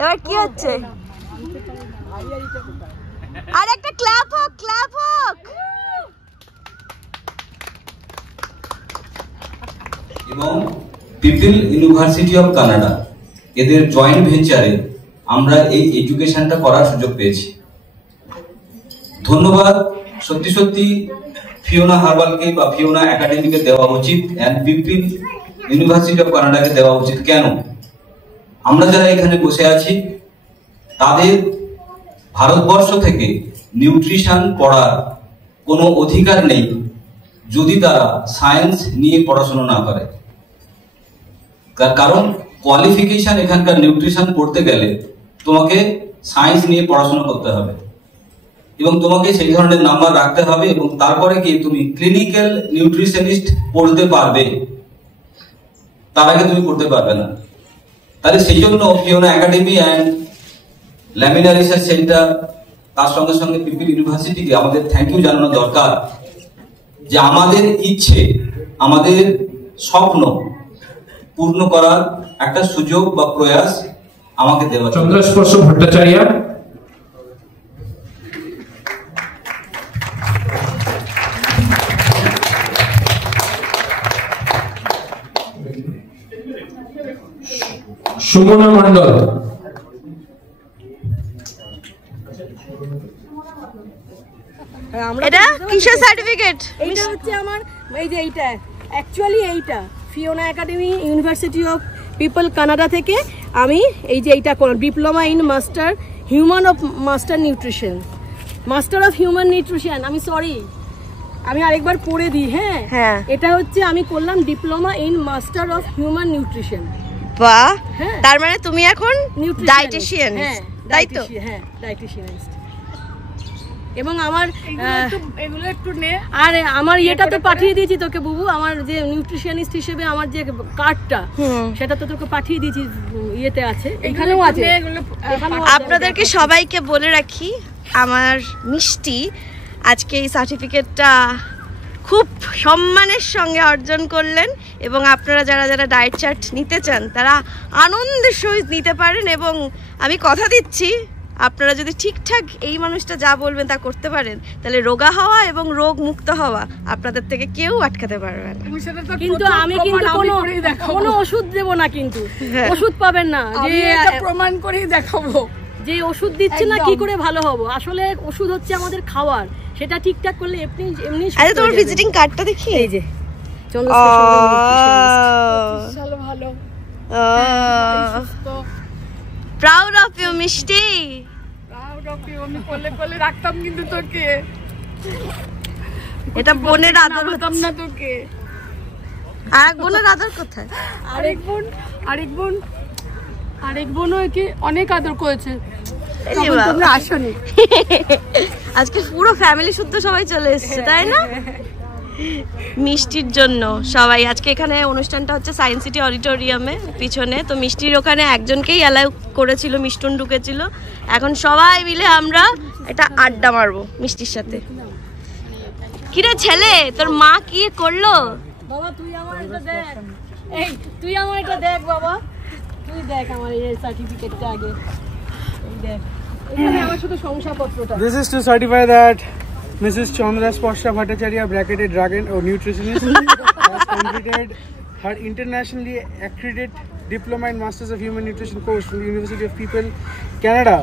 এবার কি হচ্ছে? আর একটা ক্ল্যাপ হোক, ক্ল্যাপ হোক। এবং পিপল ইউনিভার্সিটি অফ কানাডা এদের জয়েন্ট ভেঞ্চারে আমরা এই এডুকেশনটা করার সুযোগ পেয়েছি। ধন্যবাদ সত্যি সত্যি ফিওনা হার্বালকে বা ফিওনা একাডেমিকে দেওয়া উচিত, এন্ড পিপল ইউনিভার্সিটি অফ কানাডাকে দেওয়া উচিত। কেন? আমরা যারা এখানে বসে আছি তাদের ভারতবর্ষ থেকে নিউট্রিশন পড়ার কোনো অধিকার নেই যদি তারা সায়েন্স নিয়ে পড়াশোনা না করে। কারণ কোয়ালিফিকেশন এখানকার নিউট্রিশন পড়তে গেলে তোমাকে সায়েন্স নিয়ে পড়াশোনা করতে হবে এবং তোমাকে সেই ধরনের নাম্বার রাখতে হবে এবং তারপরে কি তুমি ক্লিনিক্যাল নিউট্রিশনিস্ট পড়তে পারবে, তার আগে তুমি পড়তে পারবে না। তাহলে সেই জন্য Fiona academy and lamina research centre তার সঙ্গে সঙ্গে পিপল ইউনিভার্সিটিকে আমাদের থ্যাংক ইউ জানানো দরকার যে আমাদের ইচ্ছে, আমাদের স্বপ্ন পূর্ণ করার একটা সুযোগ বা প্রয়াস আমাকে দেওয়া। চন্দ্রস্পর্শ ভট্টাচার্য। সুমনা মন্ডল। এটা কিসের সার্টিফিকেট? এইটা হচ্ছে আমার, এই যে এইটা অ্যাকচুয়ালি এইটা Fiona academy university of people Canada থেকে আমি এই যে এইটা করলাম, diploma in master human of master nutrition, master of human nutrition. আমি সরি, আমি আরেকবার পড়ে দিই। হ্যাঁ, এটা হচ্ছে আমি করলাম diploma in master of human nutrition. বাহ, তার মানে তুমি এখন ডায়েটিশিয়ান, তাই তো? হ্যাঁ, ডায়েটিশিয়ানিস্ট। এবং আমার এগুলো একটু নে, আর আমার ইয়েটা তো পাঠিয়ে দিয়েছি তোকে বুবু, আমার যে নিউট্রিশনিস্ট হিসেবে আমার যে কার্ডটা সেটা তো তোকে পাঠিয়ে দিয়েছি, ইয়েতে আছে, এখানেও আছে। আপনাদেরকে সবাইকে বলে রাখি, আমার মিষ্টি আজকে এই সার্টিফিকেটটা খুব সম্মানের সঙ্গে অর্জন করলেন এবং আপনারা যারা যারা ডায়েট চার্ট নিতে চান তারা আনন্দের সহিত নিতে পারেন। এবং আমি কথা দিচ্ছি, আপনারা যদি ঠিকঠাক এই মানুষটা যা বলবেন তা করতে পারেন, তাহলে রোগা হওয়া এবং রোগ মুক্ত হওয়া আপনাদের থেকে কেউ আটকাতে পারবে না। কিন্তু আমি কিন্তু কোনো ওষুধ দেব না, কিন্তু ওষুধ পাবেন না, যে প্রমাণ করেই দেখাবো যে ওষুধ দিচ্ছে না কি করে ভালো হবো। আসলে ওষুধ হচ্ছে আমাদের খাওয়ার, সেটা ঠিকঠাক করলে এমনি এমনি। আরে তোমার ভিজিটিং কার্ডটা দেখি, এই যে ভালো। প্রাউড অফ ইউ মিষ্টি, প্রাউড অফ ইউ। আমি কোলে কোলে রাখতাম কিন্তু তোকে, এটা বোনের আদর হতাম না তোকে। আর বোনের আদর কোথায়? আরেক বোনও কি অনেক আদর করেছে, তোমরা আসোনি। আজকে পুরো ফ্যামিলি শুদ্ধ সবাই চলে এসেছে, তাই না? মিষ্টির জন্য সবাই আজকে এখানে অনুষ্ঠানটা হচ্ছে সায়েন্স সিটি অডিটোরিয়ামে পিছনে, তো মিষ্টির ওখানে একজনকেই অ্যালাউ করেছিল, মিষ্টুন ঢুকেছিল। এখন সবাই মিলে আমরা একটা আড্ডা মারবো মিষ্টির সাথে। কিরে ছেলে, তোর মা কি করলো? বাবা তুই আমার এটা দেখ, এই তুই আমার এটা দেখ বাবা, তুই দেখ আমার এই সার্টিফিকেটটা আগে দেখ। এখানে আমার শুধু শংসাপত্রটা। This is to certify that Mrs. Chandrasparsha Bhattacharya, bracketed dragon or nutritionist, has completed her internationally accredited Diploma in Masters of Human Nutrition course from the University of People, Canada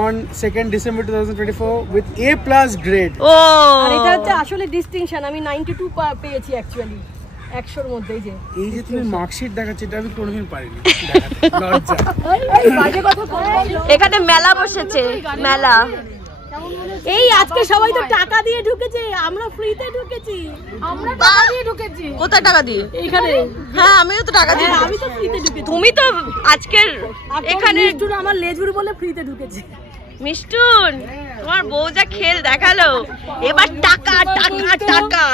on 2nd December 2024 with A+ grade. আর এটা হচ্ছে আসলে distinction, আমি 92 পেয়েছি actually 100 এর মধ্যে। এই যে তুমি মার্কশিট দেখাচ্ছ, এটা আমি কোনোদিন পারিনি। এখানে মেলা বসেছে, মেলা। এই আজকে সবাই তো টাকা দিয়ে ঢুকেছে, আমরা ফ্রিতে ঢুকেছি। আমরা টাকা দিয়ে ঢুকেছি। কোথায় টাকা দিয়ে? এখানে। হ্যাঁ, আমিও তো টাকা দিয়ে। আমি তো ফ্রিতে ঢুকেছি। তুমি তো আজকের এখানে আমার লেজুর বলে ফ্রিতে ঢুকেছি। মিষ্টুন, তোমার বউ যা খেল দেখালো, এবার টাকা টাকা টাকা।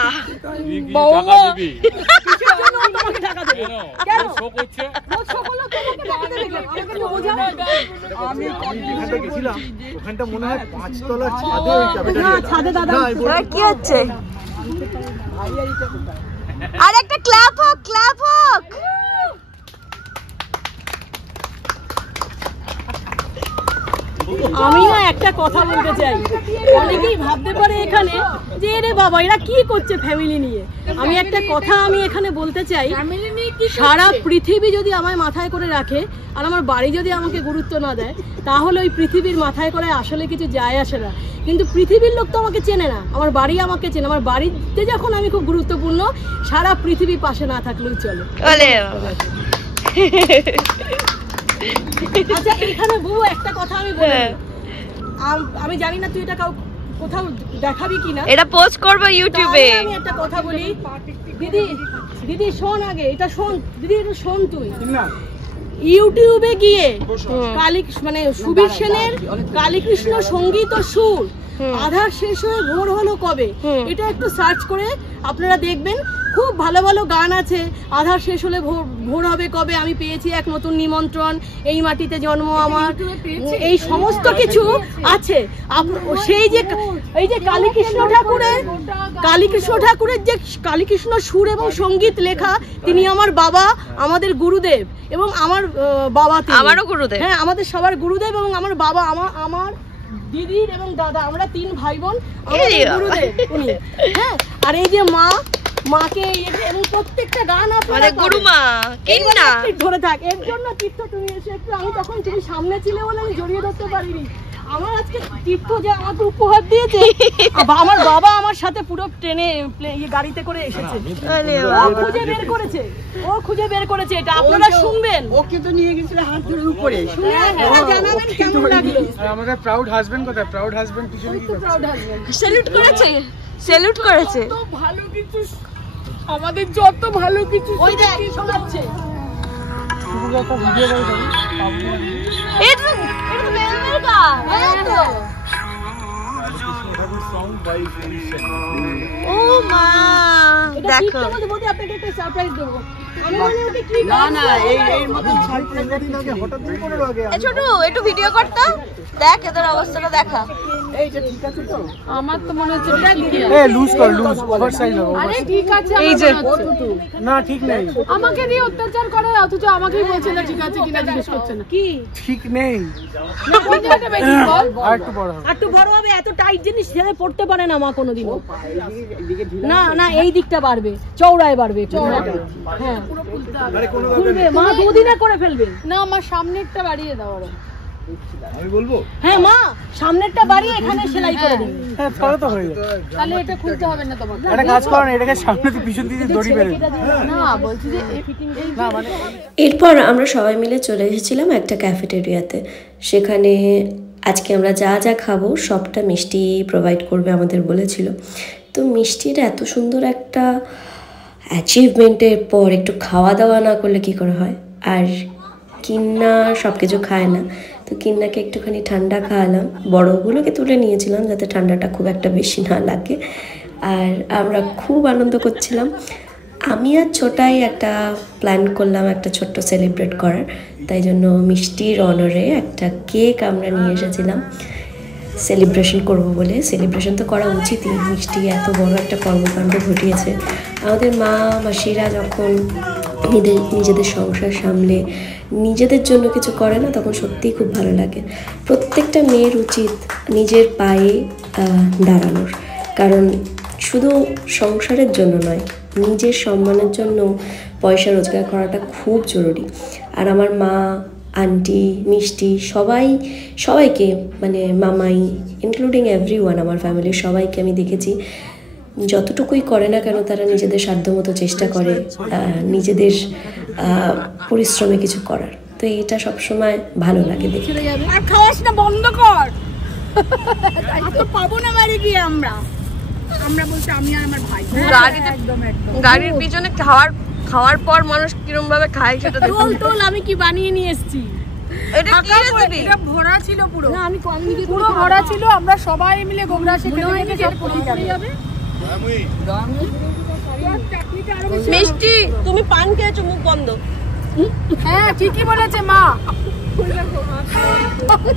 ওখানটা মনে হয় 5 তলার ছাদে দাদা কি হচ্ছে? আর একটা ক্ল্যাপ হোক, ক্ল্যাপ হোক। আমি না একটা কথা বলতে চাই, অনেকেই ভাবতে পারে এখানে যে রে বাবা এরা কি করছে ফ্যামিলি নিয়ে। আমি একটা কথা আমি এখানে বলতে চাই, সারা পৃথিবী যদি আমায় মাথায় করে রাখে আর আমার বাড়ি যদি আমাকে গুরুত্ব না দেয়, তাহলে ওই পৃথিবীর মাথায় করে আসলে কিছু যায় আসে না। কিন্তু পৃথিবীর লোক তো আমাকে চেনে না, আমার বাড়ি আমাকে চেনে। আমার বাড়িতে যখন আমি খুব গুরুত্বপূর্ণ, সারা পৃথিবী পাশে না থাকলেও চলে। আচ্ছা এখানে বউ একটা কথা আমি বলি, আমি জানি না তুই এটা কোথাও দেখাবি কিনা, এটা পোস্ট করব ইউটিউবে। আমি একটা কথা বলি, দিদি শোন আগে, এটা শোন দিদি, এটা শোন তুই। ইউটিউবে গিয়ে মানে সুবীর সেনের কালীকৃষ্ণ সঙ্গীত ও সুর আধার শেষ হয়ে ভোর হলো কবে, এটা একটু সার্চ করে আপনারা দেখবেন। খুব ভালো ভালো গান আছে। আধার শেষ হলে ভোর হবে কবে, আমি পেয়েছি এক নতুন নিমন্ত্রণ, এই মাটিতে জন্ম আমার, এই সমস্ত কিছু আছে। সেই যে এই যে কালীকৃষ্ণ ঠাকুরের যে কালীকৃষ্ণ সুর এবং সঙ্গীত লেখা, তিনি আমার বাবা, আমাদের গুরুদেব, এবং আমার বাবা আমারও গুরুদেব। হ্যাঁ, আমাদের সবার গুরুদেব, এবং আমার বাবা আমার দিদির এবং দাদা, আমরা 3 ভাই বোন, আমাদের গুরুদেব উনি। হ্যাঁ, আর এই যে মাকে এবং প্রত্যেকটা গান আপনারা গুরুমা কিন্না ধরে থাক। এর জন্য তীর্থ তুমি এসে একটু, আমি তখন তুমি সামনে ছিলে বলে আমি জড়িয়ে ধরতে পারিনি। আমার আজকে তীর্থ যে আমাকে উপহার দিয়েছে, আমার বাবা আমার সাথে পুরো ট্রেনে গাড়িতে করে এসেছে, ও খুঁজে বের করেছে এটা আপনারা শুনবেন। ওকে তো নিয়ে গেছিল হাত ধরে উপরে, শুনে জানাবেন কেমন লাগলো। আমাদের প্রাউড হাজবেন্ড কোথায়? প্রাউড হাজবেন্ড পিছনে কি করছে? স্যালুট করেছে। তো ভালো কিছু, আমাদের যত ভালো কিছু ওই দেখ শোনাচ্ছে। ও মা দেখো, আপনাকে একটা সারপ্রাইজ দেবো। আমি মানে ওকে কি না এই মতন ছোট একটু ভিডিও করতে দেখ, এদের অবস্থাটা দেখা। এইটা ঠিক আছে তো? আমার তো মনে হচ্ছে লুজ ওভার সাইজ হবে। আরে ঠিক আছে, এই যে না ঠিক নেই, আমাকে দিয়ে অত্যাচার করে, অথচ আমাকেই বলছে না ঠিক আছে কিনা, জিজ্ঞেস করছে না। কি ঠিক নেই? একটু বড় হবে। এত টাইট জিনিস ছেলে পড়তে পারে না মা কোনোদিন। না এই দিকটা বাড়বে, চওড়ায় বাড়বে, চওড়াটা। হ্যাঁ খুলবে মা, 2 দিনে করে ফেলবে। না আমার সামনেরটা বাড়িয়ে দাও। আমি বলবো? হ্যাঁ মা, সামনেরটা বাড়িয়ে এখানে সেলাই করে দিন। হ্যাঁ তাহলে তো হয়ে যাবে। তাহলে এটা খুলতে হবে না তোমাকে। একটা কাজ করো না, এটাকে সামনে থেকে পিছন দিকে দড়ি বেঁধে না, বলছি যে এই ফিটিং না মানে। এরপর আমরা সবাই মিলে চলে এসেছিলাম একটা ক্যাফেটেরিয়াতে। সেখানে আজকে আমরা যা যা খাবো সবটা মিষ্টি প্রোভাইড করবে আমাদের বলেছিল। তো মিষ্টির এত সুন্দর একটা অ্যাচিভমেন্টের পর একটু খাওয়া দাওয়া না করলে কি করে হয়। আর কিন্না সব কিছু খায় না, তো কিন্নাকে একটুখানি ঠান্ডা খাওয়ালাম। বড়গুলোকে তুলে নিয়েছিলাম যাতে ঠান্ডাটা খুব একটা বেশি না লাগে। আর আমরা খুব আনন্দ করছিলাম। আমি আর ছোটাই একটা প্ল্যান করলাম একটা ছোট্ট সেলিব্রেট করার, তাই জন্য মিষ্টির অনারে একটা কেক আমরা নিয়ে এসেছিলাম সেলিব্রেশন করব বলে। সেলিব্রেশন তো করা উচিতই, মিষ্টি এত বড় একটা কর্মকাণ্ড ঘটিয়েছে। আমাদের মা মাসিরা যখন নিজেদের সংসার সামলে নিজেদের জন্য কিছু করে না, তখন সত্যিই খুব ভালো লাগে। প্রত্যেকটা মেয়ের উচিত নিজের পায়ে দাঁড়ানোর, কারণ শুধু সংসারের জন্য নয়, নিজের সম্মানের জন্য পয়সা রোজগার করাটা খুব জরুরি। আর আমার মা, আন্টি, মিষ্টি সবাইকে মানে মামাই ইনক্লুডিং এভরিওয়ান, আমার ফ্যামিলির সবাইকে আমি দেখেছি যতটুকুই করে না কেন তারা নিজেদের সাধ্যমতো চেষ্টা করে নিজেদের পরিশ্রমে কিছু করার। তো এটা সবসময় ভালো লাগে দেখতে। আর খাওয়াস না, বন্ধ কর। তো পাবো না বাড়ি গিয়ে আমরা বলতে আমি আর আমার ভাই গাড়ির পিছনে খাওয়ার পর মানুষ কিরম ভাবে খায় সেটা দেখুন। তোল আমি কি বানিয়ে নিয়ে এসেছি। এটা কি রেসিপি? এটা ভরা ছিল পুরো। না আমি কম দিদি, পুরো ভরা ছিল। আমরা সবাই মিলে গোগরা খেতে সব পড়ে যাবে। মিষ্টি তুমি পান খেয়েছো, মুখ বন্ধ। হ্যাঁ ঠিকই বলেছে মা,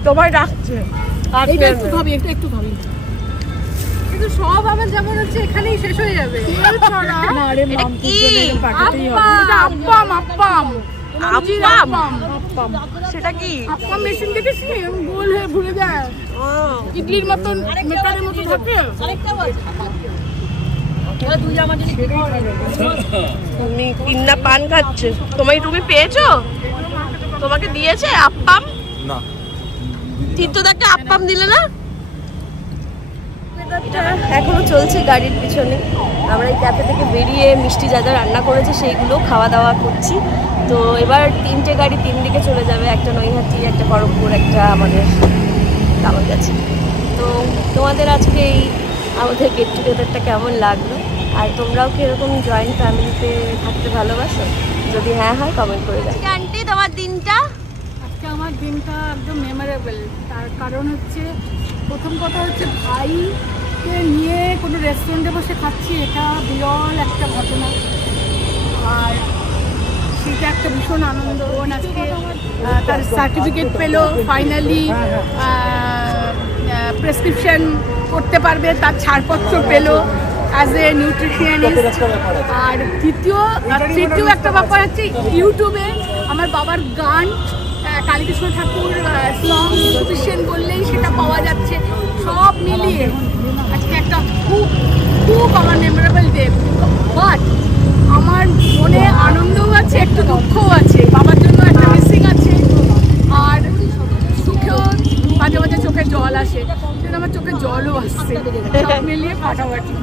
তোমায় ডাকছে। একটু ভাবি, একটু ভাবি, কিন্তু সব আমার যেমন হচ্ছে এখানেই শেষ হয়ে যাবে। এটা কি? আপ্পাম। আপ্পাম। সেটা কি? আপ্পাম মেশিন দেখেছিস? গোল হয়ে ঘুরে যায়, ইডলির মতন মেটারের মতো থাকে। তুমি কিন্না পান খাচ্ছে, তুমি পেয়েছো? তোমাকে দিয়েছে আপ্পাম? না, তীর্থদাকে আপ্পাম দিলে না? এখনো চলছে গাড়ির পিছনে। আমরা এই ক্যাফে থেকে বেরিয়ে মিষ্টি যা যা রান্না করেছে সেইগুলো খাওয়া দাওয়া করছি। তো এবার 3টে গাড়ি 3 দিকে চলে যাবে, একটা নৈহাটি, একটা খড়গপুর, একটা আমাদের কামারগাছি। তো তোমাদের আজকে এই আমাদের গেট টুগেদারটা কেমন লাগলো, আর তোমরাও কি এরকম জয়েন্ট ফ্যামিলিতে থাকতে ভালোবাসো? যদি হ্যাঁ হয় কমেন্ট করে দাও। আন্টি তোমার দিনটা? আজকে আমার দিনটা একদম মেমোরেবল। তার কারণ হচ্ছে, প্রথম কথা হচ্ছে ভাইকে নিয়ে কোনো রেস্টুরেন্টে বসে খাচ্ছি, এটা বিরল একটা ঘটনা। আর সেটা একটা ভীষণ আনন্দ। বোন আজকে তার সার্টিফিকেট পেলো, ফাইনালি প্রেসক্রিপশন করতে পারবে, তার ছাড়পত্র পেলো অ্যাজ এ নিউট্রিশনিস্ট। আর তৃতীয় একটা ব্যাপার হচ্ছে, ইউটিউবে আমার বাবার গান, কালীকৃষ্ণ ঠাকুর সং সুফিসিয়েন্ট বললেই সেটা পাওয়া যাচ্ছে। সব মিলিয়ে আজকে একটা খুব খুব আমার মেমোরেবল ডে। বাট আমার মনে আনন্দও আছে, একটু দুঃখও আছে। বাবার জন্য একটা মিসিং আছে, আর সুখেও মাঝে মাঝে চোখে জল আসে, সেটা আমার চোখে জলও আসছে। সব মিলিয়ে ফাটাফাটি।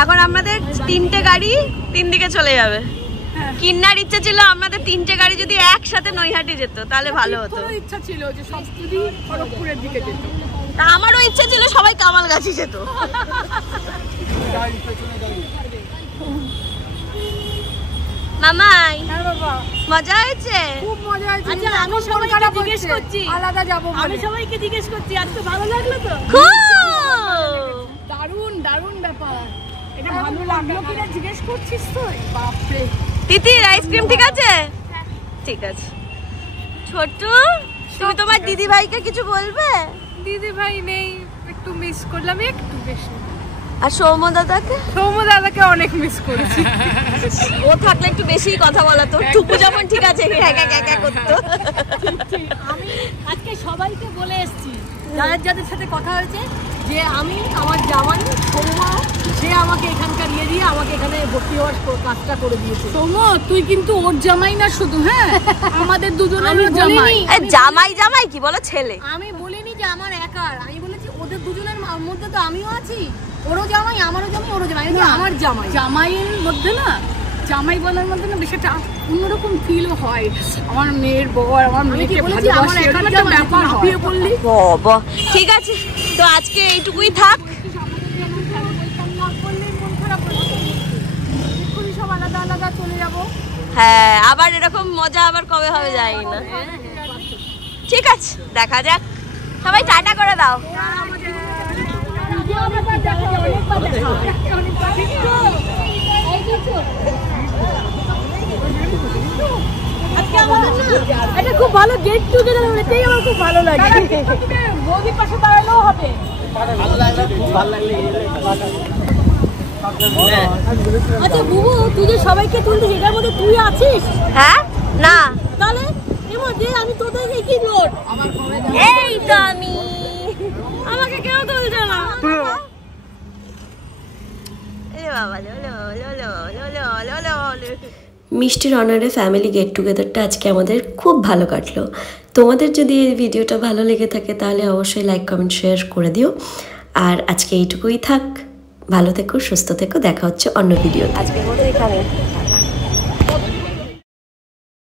এখন আমাদের 3টে গাড়ি 3 দিকে চলে যাবে। কিন্নার ইচ্ছা ছিল আমাদের 3টে গাড়ি যদি একসাথে নৈহাটি যেত তাহলে ভালো হতো। আমারও ইচ্ছা ছিল যে সব যদি খড়গপুরের দিকে যেত। তা আমারও ইচ্ছা ছিল সবাই কামালগাছি যেত। মামাই, হ্যাঁ বাবা, মজা হয়েছে? খুব মজা হয়েছে। আচ্ছা, আমি সবাইকে জিজ্ঞেস করছি, আলাদা যাবো আমি সবাইকে জিজ্ঞেস করছি, আজকে ভালো লাগলো তো? খুব দারুণ দারুণ ব্যাপার। এটা ভালো লাগলো কিনা জিজ্ঞেস করছিস তুই? বাপরে। তিতির আইসক্রিম ঠিক আছে? ঠিক আছে। ছোট্টু, তুমি তোমার দিদি ভাইকে কিছু বলবে? দিদি ভাই নেই, একটু মিস করলাম, একটু বেশি। আর সৌম্য দাদাকে? সৌম্য দাদাকে অনেক মিস করেছি। ও থাকলে একটু বেশি কথা বলা তো। টুকু যেমন ঠিক আছে, একা করতো। আমি আজকে সবাইকে বলে এসেছি, যাদের সাথে কথা হয়েছে, যে আমি আমার জামাই সৌম্য, সে আমাকে এখানকার ইয়ে দিয়ে আমাকে এখানে ভর্তি হওয়ার কাজটা করে দিয়েছে। সৌম্য, তুই কিন্তু ওর জামাই না শুধু, হ্যাঁ আমাদের দুজনেরও জামাই। জামাই জামাই কি বলো, ছেলে। আমি বলিনি যে আমার একার, আমি বলেছি ওদের দুজনের মধ্যে তো আমিও আছি। ওরও জামাই, আমারও জামাই, ওরও জামাই, আমার জামাই। জামাইয়ের মধ্যে না, জামাই বলার মধ্যে না বেশ একটা অন্যরকম ফিলও হয়। আমার মেয়ের বর, আমার মেয়েকে বলেছি আমার একার জামাই, ব্যাপার হাঁপিয়ে পড়লি। বাবা, ঠিক আছে, তো আজকে এইটুকুই থাক। সব আলাদা আলাদা চলে যাবো। হ্যাঁ, আবার এরকম মজা আবার কবে হবে জানি না। ঠিক আছে, দেখা যাক। সবাই টাটা করে দাও। এটা খুব ভালো গেট টুগেদার, এটাই আমার খুব ভালো লাগে। বৌদির পাশে দাঁড়ালেও হবে। আচ্ছা বুবু, তুই যে সবাইকে তুলছিস, এটার মধ্যে তুই আছিস? হ্যাঁ, না তাহলে এর মধ্যে আমি তোদের কি লোড? এই তো আমি, আমাকে কেউ তুলছে না। মিষ্টির অনারে ফ্যামিলি গেট টুগেদারটা আজকে আমাদের খুব ভালো কাটলো। তোমাদের যদি এই ভিডিওটা ভালো লেগে থাকে তাহলে অবশ্যই লাইক কমেন্ট শেয়ার করে দিও। আর আজকে এইটুকুই থাক। ভালো থেকো, সুস্থ থেকো, দেখা হচ্ছে অন্য ভিডিও। আজকের মতো এখানে।